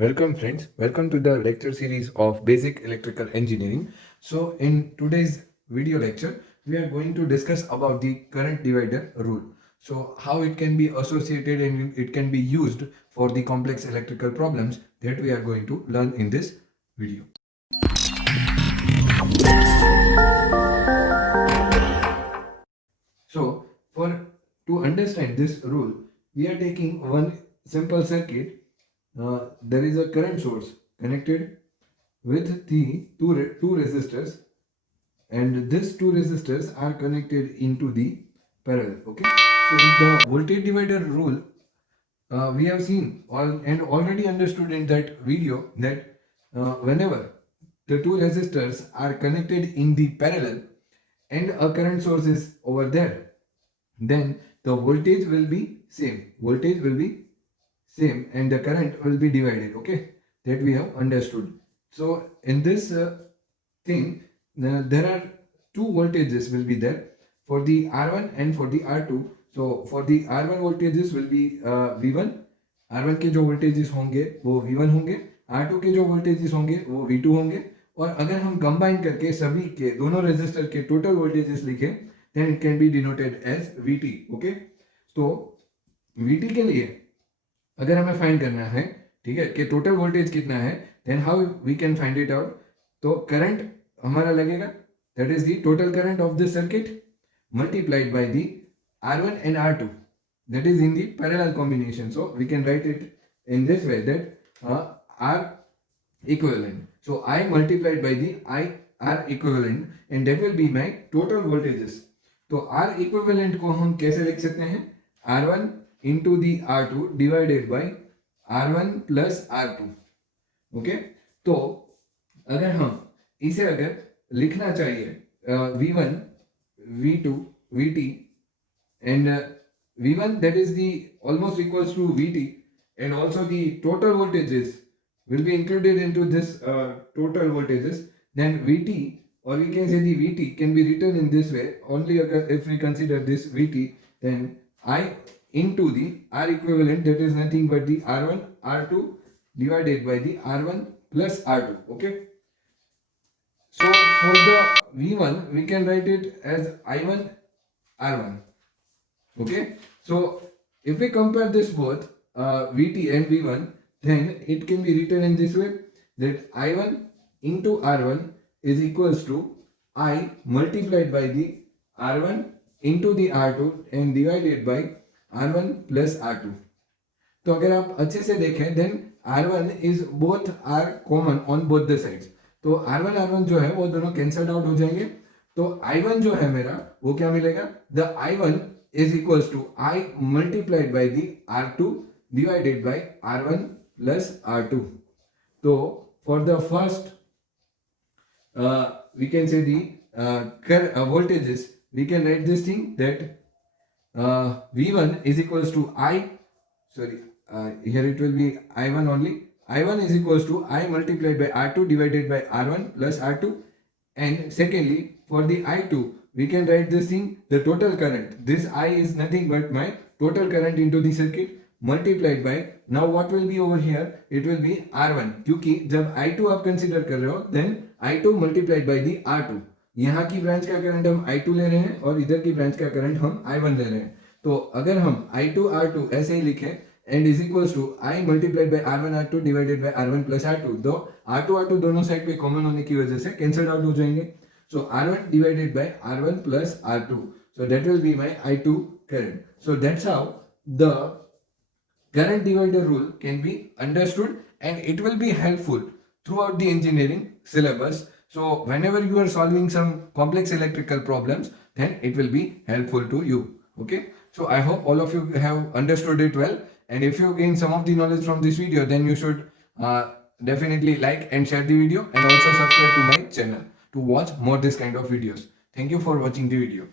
Welcome friends, welcome to the lecture series of Basic Electrical Engineering. So in today's video lecture, we are going to discuss about the current divider rule. So how it can be associated and it can be used for the complex electrical problems that we are going to learn in this video. So to understand this rule, we are taking one simple circuit. There is a current source connected with the two resistors, and these two resistors are connected into the parallel. Okay, so the voltage divider rule, we have seen and already understood in that video that whenever the two resistors are connected in the parallel and a current source is over there, then the voltage will be same and the current will be divided. Okay, that we have understood. So in this thing, there are two voltages will be there for the R1 and for the R2. So for the R1 voltages will be V1. R1 के जो voltages होंगे वो V1 होंगे, R2 के जो voltages होंगे वो V2 होंगे. और अगर हम कंबाइन करके सभी के दोनों रेजिस्टर के टोटल वोल्टेजेस लिखें, then it can be denoted as VT. Okay, तो VT के लिए अगर हमें फाइंड करना है, ठीक है, कि टोटल वोल्टेज कितना है, then how we can find it out. तो करंट हमारा लगेगा, that is the total current of this circuit multiplied by the R1 and R2, that is in the parallel combination. So we can write it in this way that R equivalent. So I multiplied by the R equivalent and that will be my total voltages. तो R equivalent को हम कैसे लिख सकते हैं? R1 into the R2 divided by R1 plus R2. Okay, तो अगर हम इसे अगर लिखना चाहिए V1, V2, VT and V1, that is the almost equals to VT, and also the total voltages will be included into this total voltages. Then VT, or we can say the VT can be written in this way only if we consider this VT, then I into the R equivalent, that is nothing but the R1 R2 divided by the R1 plus R2. Okay, so for the V1 we can write it as I1 R1. Okay, so if we compare this both VT and V1, then it can be written in this way that I1 into R1 is equals to I multiplied by the R1 into the R2 and divided by R1 plus R2. तो अगर आप अच्छे से देखें, then R1 is both are common on both the sides. तो R1 जो है वो दोनों कैंसल्ड आउट हो जाएंगे. तो I1 जो है मेरा वो क्या मिलेगा? The I1 is equals to I multiplied by the R2 divided by R1 plus R2. So for the first we can say the voltages, we can write this thing that V1 is equals to here it will be I1 only. I1 is equals to I multiplied by R2 divided by R1 plus R2. And secondly, for the I2, we can write this thing, the total current. This I is nothing but my total current into the circuit multiplied by, now what will be over here? It will be R1. क्योंकि जब I2 आप consider कर रहे हो, then I2 multiplied by the R2. यहाँ की branch का current हम I2 ले रहे हैं और इधर की ब्रांच का करंट हम I1 ले रहे हैं. तो अगर हम I2 R2 ऐसे ही लिखें and is equals to I multiplied by R1 R2 divided by R1 plus R2, तो R2 R2 दोनों साइड पे कॉमन होने की वजह से कैंसिल आउट हो जाएंगे. So R1 divided by R1 plus R2, so that will be my I2 current. So that's how the current divider rule can be understood, and it will be helpful throughout the engineering syllabus. So whenever you are solving some complex electrical problems, then it will be helpful to you. Okay, so I hope all of you have understood it well, and if you gain some of the knowledge from this video, then you should definitely like and share the video, and also subscribe to my channel to watch more this kind of videos. Thank you for watching the video.